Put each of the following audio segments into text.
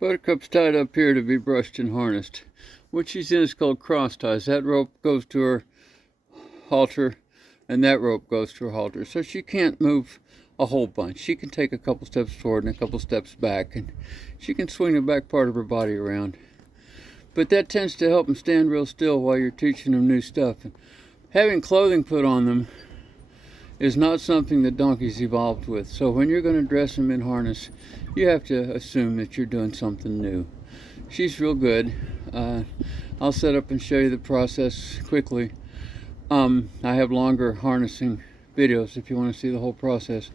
Buttercup's tied up here to be brushed and harnessed. What she's in is called cross ties. That rope goes to her halter, and that rope goes to her halter. So she can't move a whole bunch. She can take a couple steps forward and a couple steps back, and she can swing the back part of her body around. But that tends to help them stand real still while you're teaching them new stuff. And having clothing put on them is not something that donkeys evolved with. So when you're going to dress them in harness, you have to assume that you're doing something new. She's real good. I'll set up and show you the process quickly. I have longer harnessing videos if you want to see the whole process.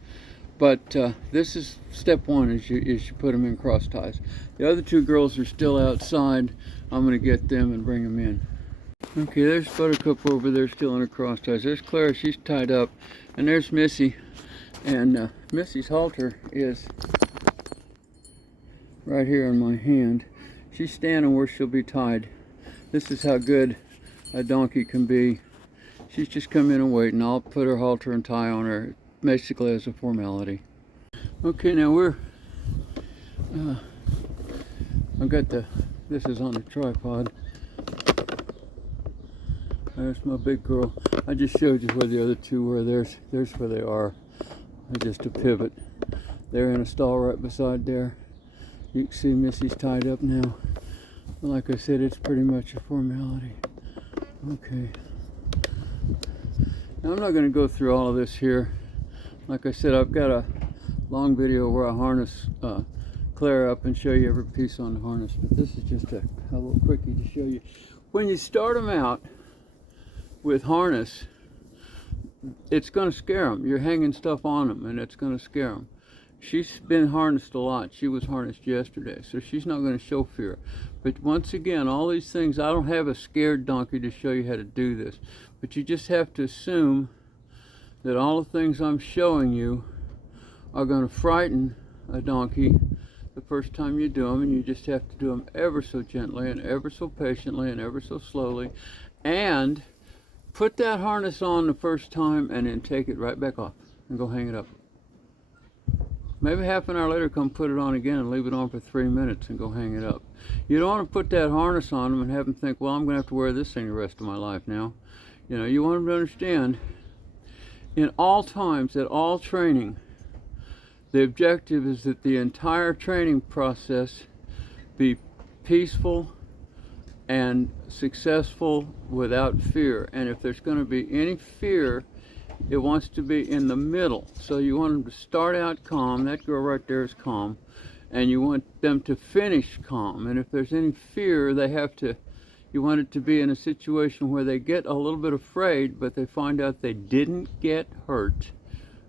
But this is step one, is you put them in cross ties. The other two girls are still outside. I'm going to get them and bring them in. Okay, there's Buttercup over there still in her cross ties. There's Clara, she's tied up. And there's Missy. And Missy's halter is right here in my hand. She's standing where she'll be tied. This is how good a donkey can be. She's just come in and waiting. I'll put her halter and tie on her, basically as a formality. Okay, now I've got this is on a tripod. There's my big girl. I just showed you where the other two were. There's where they are. They're just a pivot. They're in a stall right beside there. You can see Missy's tied up now. Like I said, it's pretty much a formality. Okay. Now I'm not going to go through all of this here. Like I said, I've got a long video where I harness Claire up and show you every piece on the harness. But this is just a little quickie to show you. When you start them out with harness, it's going to scare them. You're hanging stuff on them and it's going to scare them. She's been harnessed a lot. She was harnessed yesterday, so she's not going to show fear. But once again, all these things, I don't have a scared donkey to show you how to do this. But you just have to assume that all the things I'm showing you are going to frighten a donkey the first time you do them, and you just have to do them ever so gently and ever so patiently and ever so slowly. And put that harness on the first time and then take it right back off and go hang it up. Maybe half an hour later, come put it on again and leave it on for 3 minutes and go hang it up. You don't want to put that harness on them and have them think, well, I'm going to have to wear this thing the rest of my life now. You know, you want them to understand, in all times, at all training, the objective is that the entire training process be peaceful and successful without fear. And if there's going to be any fear, it wants to be in the middle. So you want them to start out calm. That girl right there is calm. And you want them to finish calm. And if there's any fear, you want it to be in a situation where they get a little bit afraid, but they find out they didn't get hurt,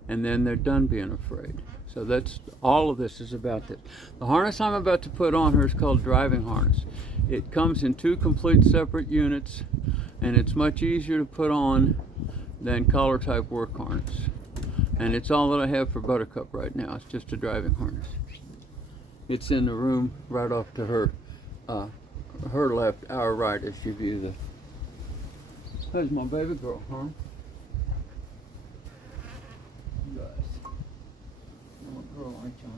and then they're done being afraid. So that's all of this is about this. The harness I'm about to put on her is called driving harness. It comes in 2 complete separate units, and it's much easier to put on than collar type work harness. And it's all that I have for Buttercup right now. It's just a driving harness. It's in the room right off to her left, our right, as you view the. There's my baby girl, huh? Guys, my girl, ain't you?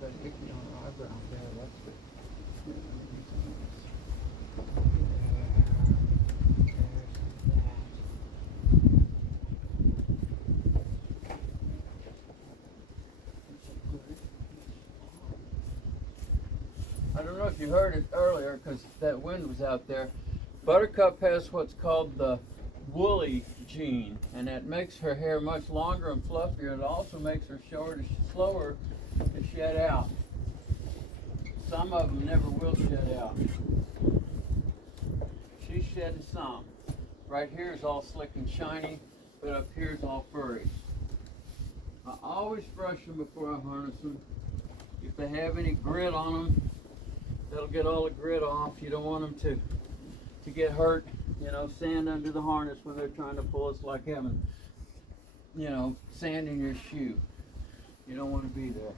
That hickey on her eyebrow there, that's good. I don't know if you heard it earlier because that wind was out there. Buttercup has what's called the woolly gene, and that makes her hair much longer and fluffier. It also makes her slower to shed out. Some of them never will shed out. She sheds some. Right here is all slick and shiny, but up here is all furry. I always brush them before I harness them. If they have any grit on them, that'll get all the grit off. You don't want them to get hurt, sand under the harness when they're trying to pull. It's like having, sand in your shoe. You don't want to be there.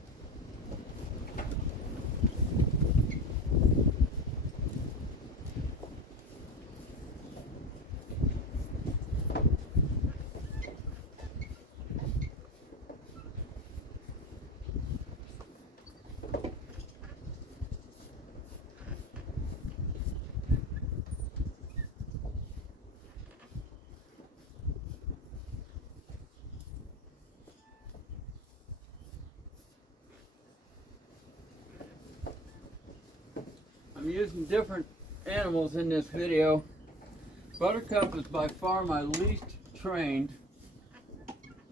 I'm using different animals in this video. Buttercup is by far my least trained.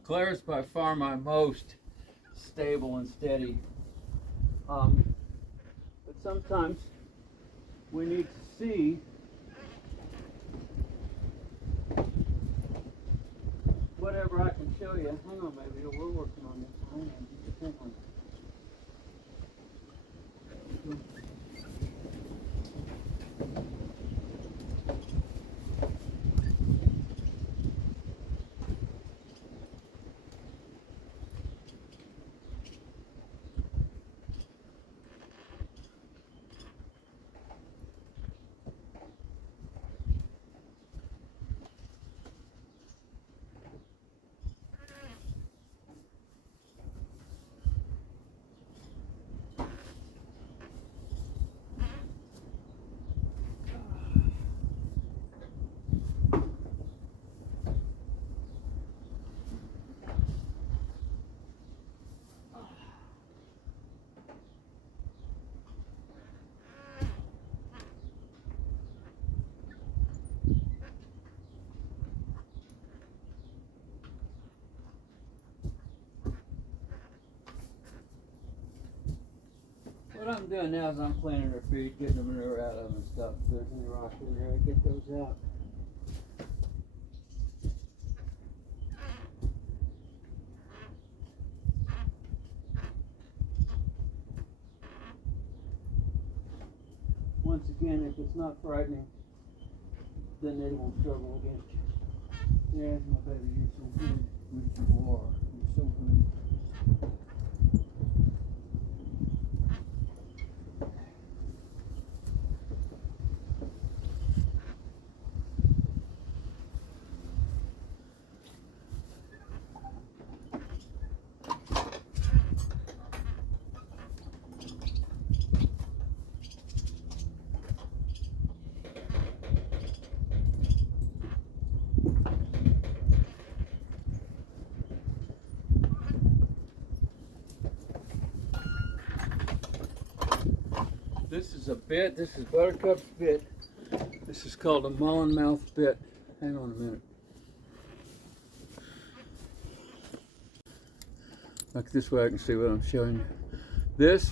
Claire is by far my most stable and steady. But sometimes we need to see whatever I can show you. Hang on, maybe we're working on this. Hang on, just hang on. What I'm doing now is I'm cleaning their feet, getting the manure out of them and stuff. If there's any rock in there, I get those out. Once again, if it's not frightening, then they won't struggle against you. There's my baby, you're so good. You are. You're so good. This is a bit, this is Buttercup's bit. This is called a mullen mouth bit. Hang on a minute. Like this way I can see what I'm showing you. This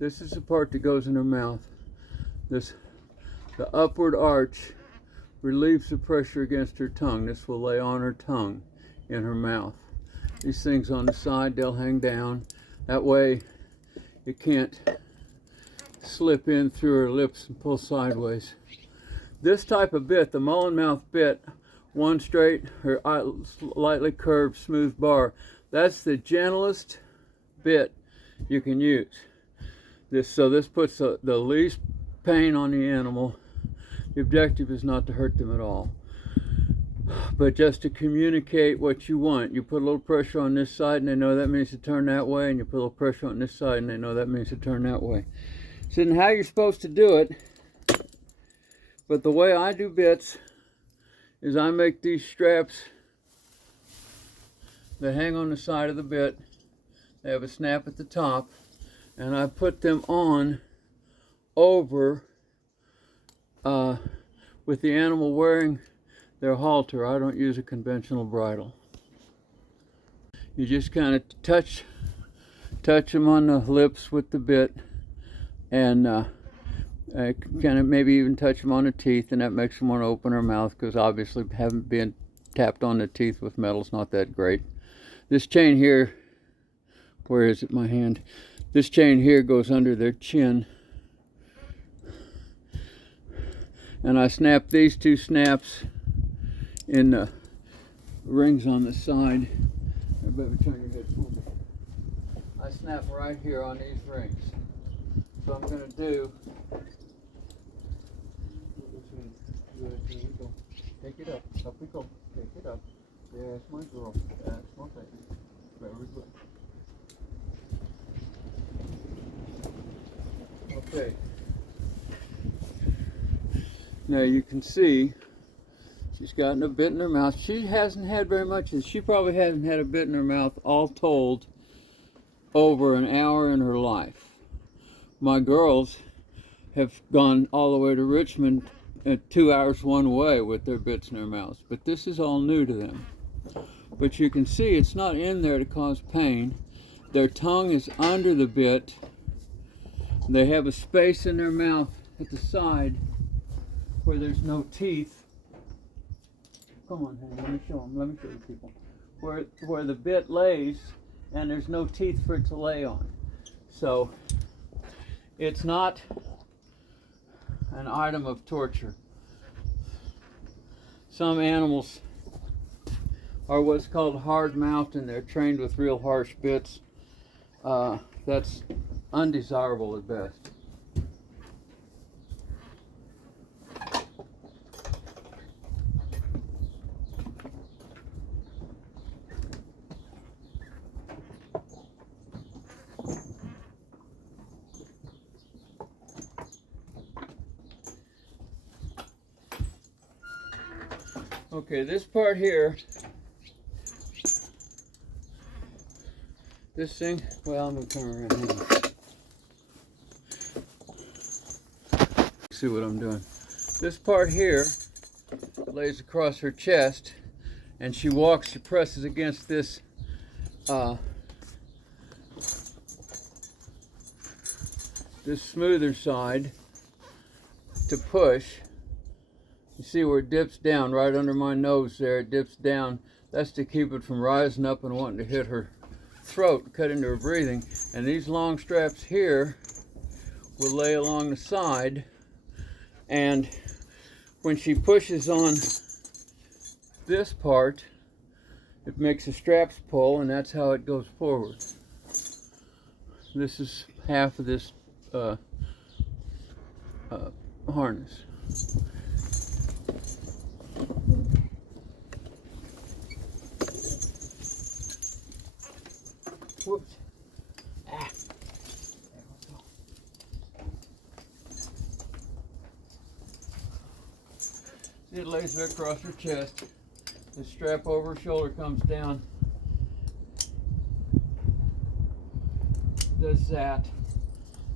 is the part that goes in her mouth. The upward arch relieves the pressure against her tongue. This will lay on her tongue in her mouth. These things on the side, they'll hang down. That way it can't slip in through her lips and pull sideways. This type of bit, the mullen mouth bit, one straight or lightly curved smooth bar, that's the gentlest bit you can use. So this puts the least pain on the animal. The objective is not to hurt them at all, but just to communicate what you want. You put a little pressure on this side and they know that means to turn that way, and you put a little pressure on this side and they know that means to turn that way. This isn't how you're supposed to do it, but the way I do bits is I make these straps that hang on the side of the bit. They have a snap at the top, and I put them on over with the animal wearing their halter. I don't use a conventional bridle. You just kind of touch them on the lips with the bit, and kind of maybe even touch them on the teeth, and that makes them want to open their mouth, because obviously having been tapped on the teeth with metal's not that great. This chain here, where is it, my hand? This chain here goes under their chin, and I snap these two snaps in the rings on the side. Everybody turn your head for me. I snap right here on these rings. So I'm going to do, take it up we go, take it up. There's my girl, that's my baby, very good. Okay, now you can see she's gotten a bit in her mouth. She hasn't had very much. She probably hasn't had a bit in her mouth all told over an hour in her life. my girls have gone all the way to Richmond 2 hours one way with their bits in their mouths. But this is all new to them. But you can see it's not in there to cause pain. Their tongue is under the bit. They have a space in their mouth at the side where there's no teeth. Come on, honey, let me show them. Let me show you people. Where the bit lays and there's no teeth for it to lay on. So it's not an item of torture. Some animals are what's called hard-mouthed, and they're trained with real harsh bits. That's undesirable at best. Okay, this part here, this thing, well, I'm going to turn around here. See what I'm doing. This part here lays across her chest, and she walks, she presses against this this smoother side to push. You see where it dips down right under my nose there, it dips down. That's to keep it from rising up and wanting to hit her throat, cut into her breathing. And these long straps here will lay along the side, and when she pushes on this part, it makes the straps pull, and that's how it goes forward. This is half of this harness. Whoops. Ah. See, it lays there across her chest. The strap over her shoulder comes down. Does that,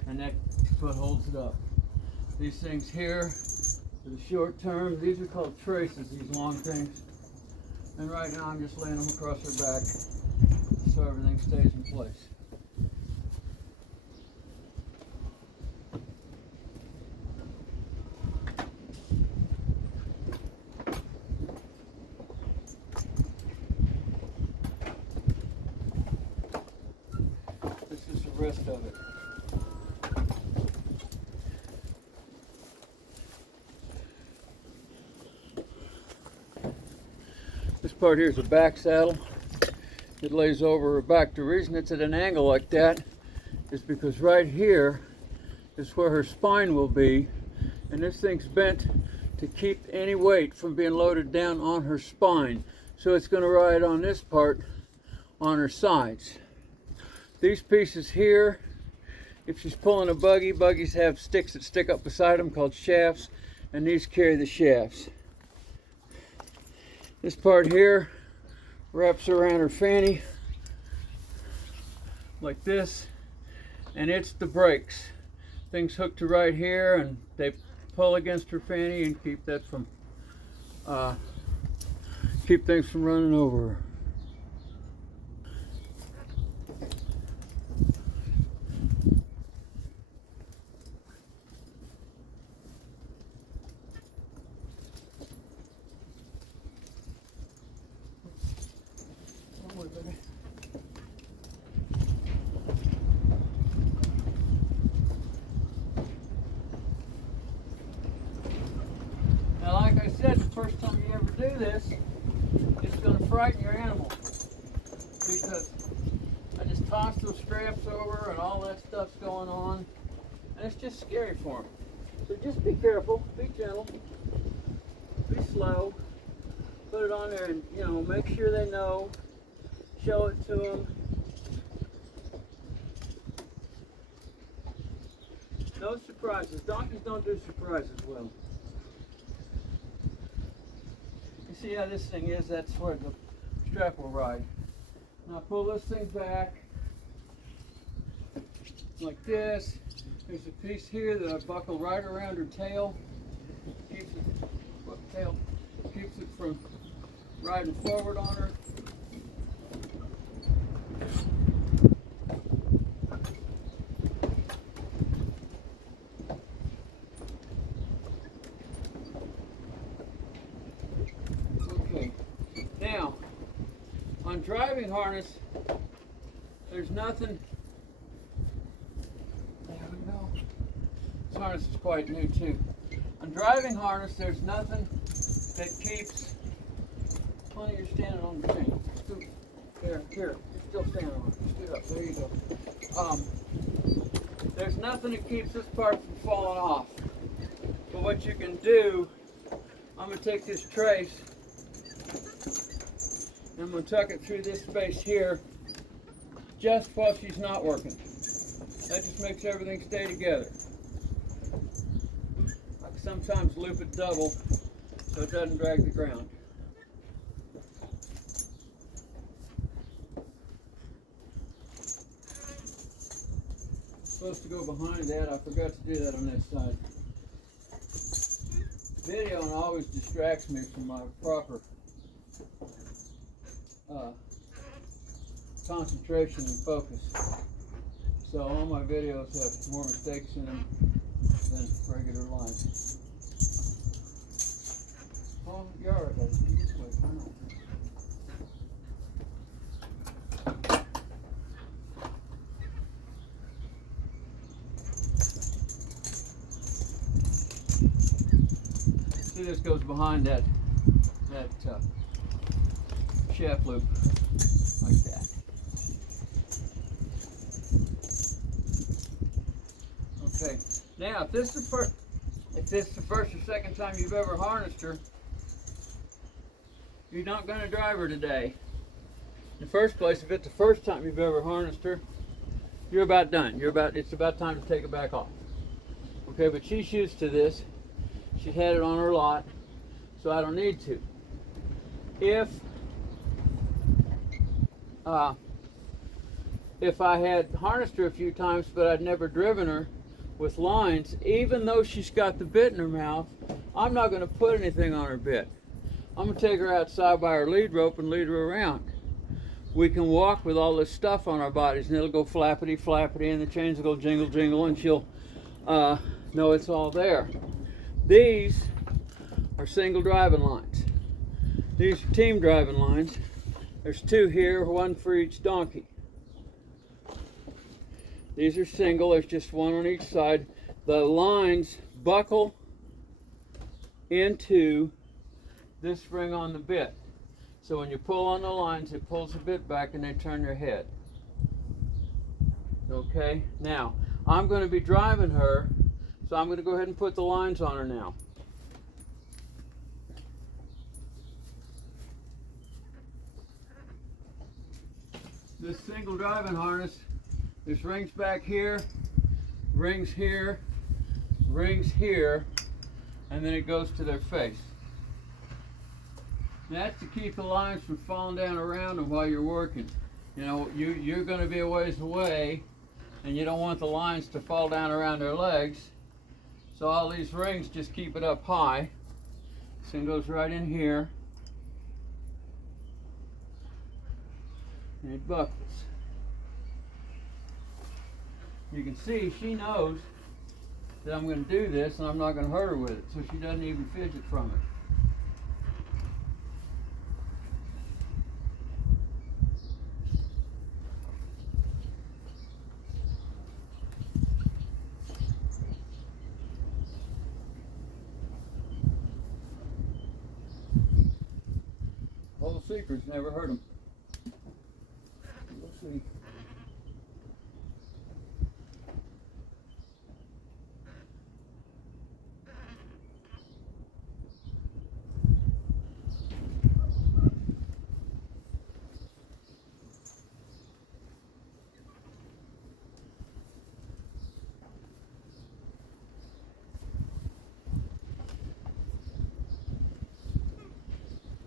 and that's what holds it up. These things here, for the short term, these are called traces, these long things. And right now I'm just laying them across her back so everything stays in place. This is the rest of it. This part here is a back saddle. It lays over her back. The reason it's at an angle like that is because right here is where her spine will be, and this thing's bent to keep any weight from being loaded down on her spine. So it's going to ride on this part on her sides. These pieces here, if she's pulling a buggy, buggies have sticks that stick up beside them called shafts, and these carry the shafts. This part here wraps around her fanny like this, and it's the brakes. Things hooked to right here, and they pull against her fanny and keep that from keep things from running over her. Now, like I said, the first time you ever do this, it's going to frighten your animal, because I just toss those straps over and all that stuff's going on, and it's just scary for them. So just be careful, be gentle, be slow, put it on there, and make sure they know, show it to them. No surprises. Donkeys don't do surprises well. You see how this thing is? That's where the strap will ride. Now pull this thing back like this, There's a piece here that I buckle right around her tail. Keeps it from riding forward on her. Okay, now on driving harness, there's nothing. There we go. This harness is quite new too. On driving harness, there's nothing that keeps. Well, you're standing on the chain. Scoot. Here. You're still standing on it. Scoot up. There you go. There's nothing that keeps this part from falling off. But what you can do, I'm going to take this trace and I'm going to tuck it through this space here just while she's not working. That just makes everything stay together. I can sometimes loop it double so it doesn't drag the ground. Supposed to go behind that. I forgot to do that on this side. Video always distracts me from my proper concentration and focus. So all my videos have more mistakes in them than regular lines. Oh, you're all right, buddy. This way. Come on. See, this goes behind that shaft loop like that. Okay. Now, if this is the first or second time you've ever harnessed her, you're not going to drive her today. In the first place, if it's the first time you've ever harnessed her, you're about done. It's about time to take it back off. Okay, but she's used to this. She's had it on her lot, so I don't need to. If I had harnessed her a few times, but I'd never driven her with lines, even though she's got the bit in her mouth, I'm not going to put anything on her bit. I'm going to take her outside by her lead rope and lead her around. We can walk with all this stuff on our bodies, and it'll go flappity, flappity, and the chains will go jingle, jingle, and she'll know it's all there. These are single driving lines. These are team driving lines. There's two here, one for each donkey. These are single, there's just one on each side. The lines buckle into this spring on the bit. So when you pull on the lines, it pulls the bit back and they turn their head. Okay, now I'm going to be driving her, so I'm going to go ahead and put the lines on her now. This single driving harness, there's rings back here, rings here, rings here, and then it goes to their face. That's to keep the lines from falling down around them while you're working. You know, you're going to be a ways away, and you don't want the lines to fall down around their legs. So all these rings just keep it up high. This thing goes right in here, and it buckles. You can see she knows that I'm going to do this and I'm not going to hurt her with it, so she doesn't even fidget from it. Whole secrets, never heard them. We'll see.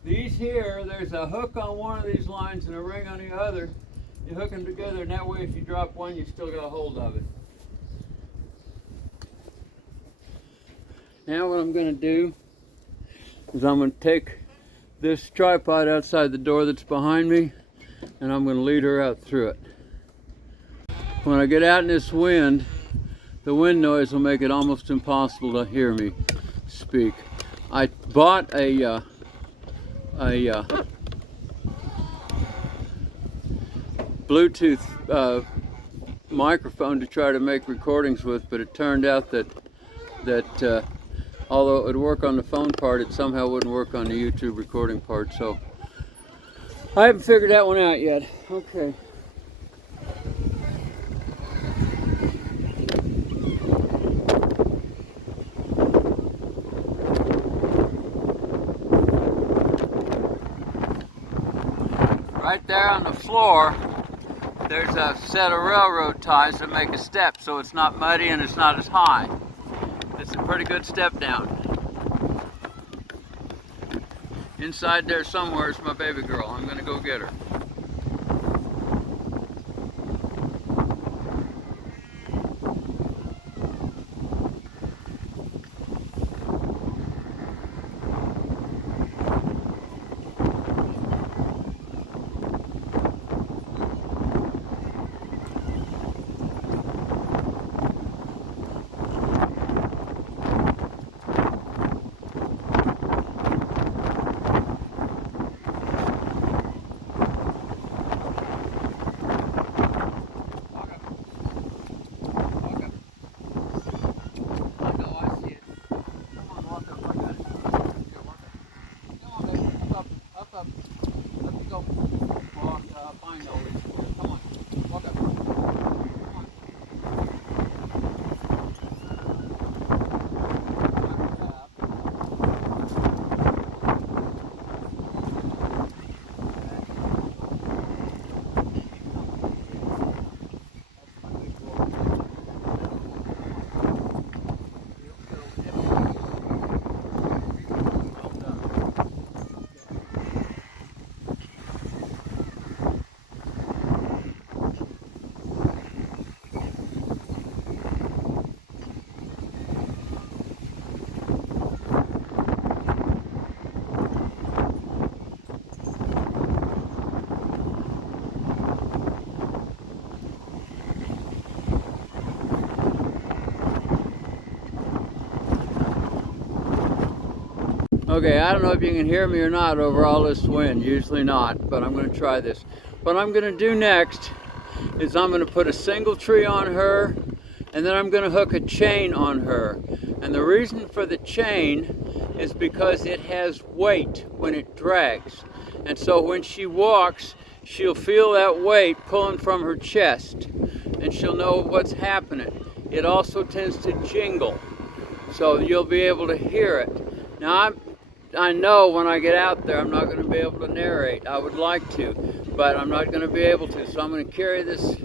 These here, there's a hook on one of these lines and a ring on the other. You hook them together, and that way if you drop one, you still got a hold of it. Now what I'm going to do is I'm going to take this tripod outside the door that's behind me, and I'm going to lead her out through it. When I get out in this wind, the wind noise will make it almost impossible to hear me speak. I bought a Bluetooth microphone to try to make recordings with, but it turned out that although it would work on the phone part, it somehow wouldn't work on the YouTube recording part. So I haven't figured that one out yet. Okay. Right there on the floor, there's a set of railroad ties that make a step, so it's not muddy and it's not as high. It's a pretty good step down. Inside there somewhere is my baby girl. I'm gonna go get her. Okay, I don't know if you can hear me or not over all this wind. Usually not, but I'm going to try this. What I'm going to do next is I'm going to put a single tree on her, and then I'm going to hook a chain on her. And the reason for the chain is because it has weight when it drags. And so when she walks, she'll feel that weight pulling from her chest, and she'll know what's happening. It also tends to jingle, so you'll be able to hear it. Now I know when I get out there I'm not going to be able to narrate. I would like to, but I'm not going to be able to. So I'm going to carry this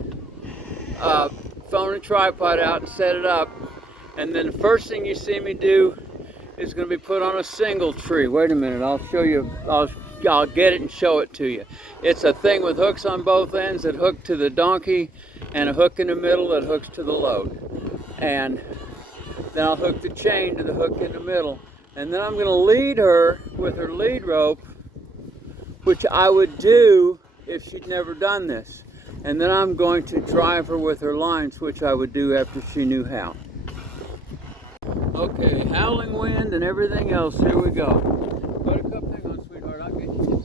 phone and tripod out and set it up. And then the first thing you see me do is going to be put on a single tree. Wait a minute, I'll show you. I'll get it and show it to you. It's a thing with hooks on both ends that hook to the donkey, and a hook in the middle that hooks to the load. And then I'll hook the chain to the hook in the middle. And then I'm going to lead her with her lead rope, which I would do if she'd never done this. And then I'm going to drive her with her lines, which I would do after she knew how. Okay, howling wind and everything else. Here we go. Buttercup, hang on, sweetheart. I'll get you.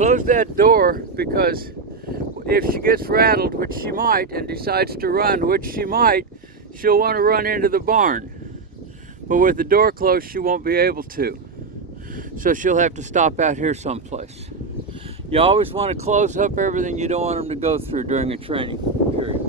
Close that door, because if she gets rattled, which she might, and decides to run, which she might, she'll want to run into the barn. But with the door closed, she won't be able to. So she'll have to stop out here someplace. You always want to close up everything you don't want them to go through during a training period.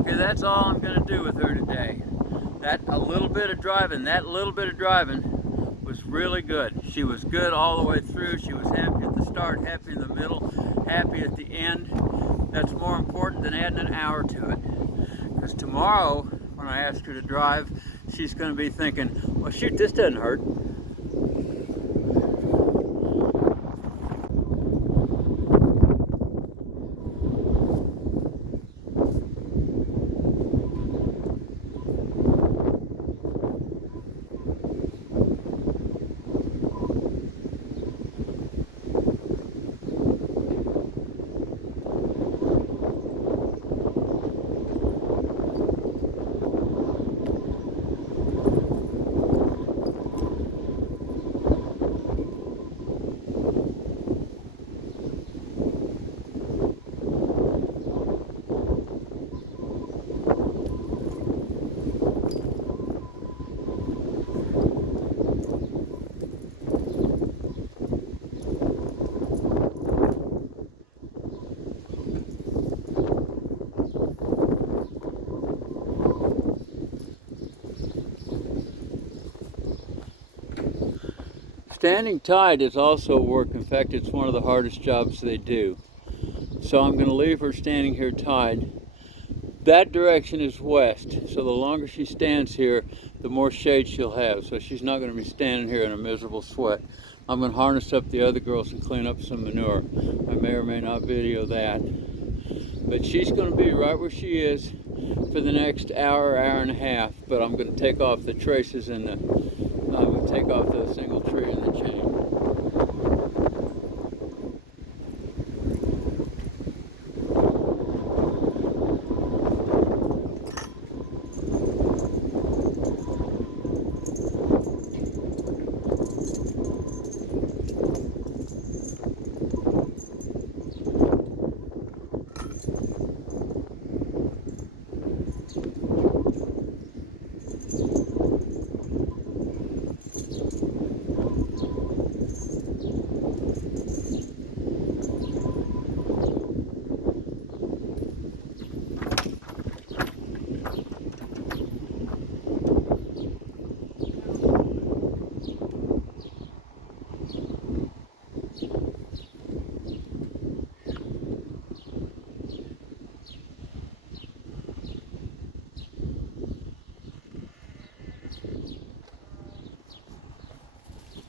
Okay, that's all I'm going to do with her today. That little bit of driving was really good. She was good all the way through. She was happy at the start, happy in the middle, happy at the end. That's more important than adding an hour to it. Because tomorrow, when I ask her to drive, she's going to be thinking, well, shoot, this doesn't hurt. Standing tied is also work. In fact, it's one of the hardest jobs they do. So I'm going to leave her standing here tied. That direction is west, so the longer she stands here, the more shade she'll have. So she's not going to be standing here in a miserable sweat. I'm going to harness up the other girls and clean up some manure. I may or may not video that. But she's going to be right where she is for the next hour, hour and a half. But I'm going to take off the traces and I'm going to take off the single tree and the chain.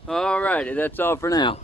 Alrighty, that's all for now.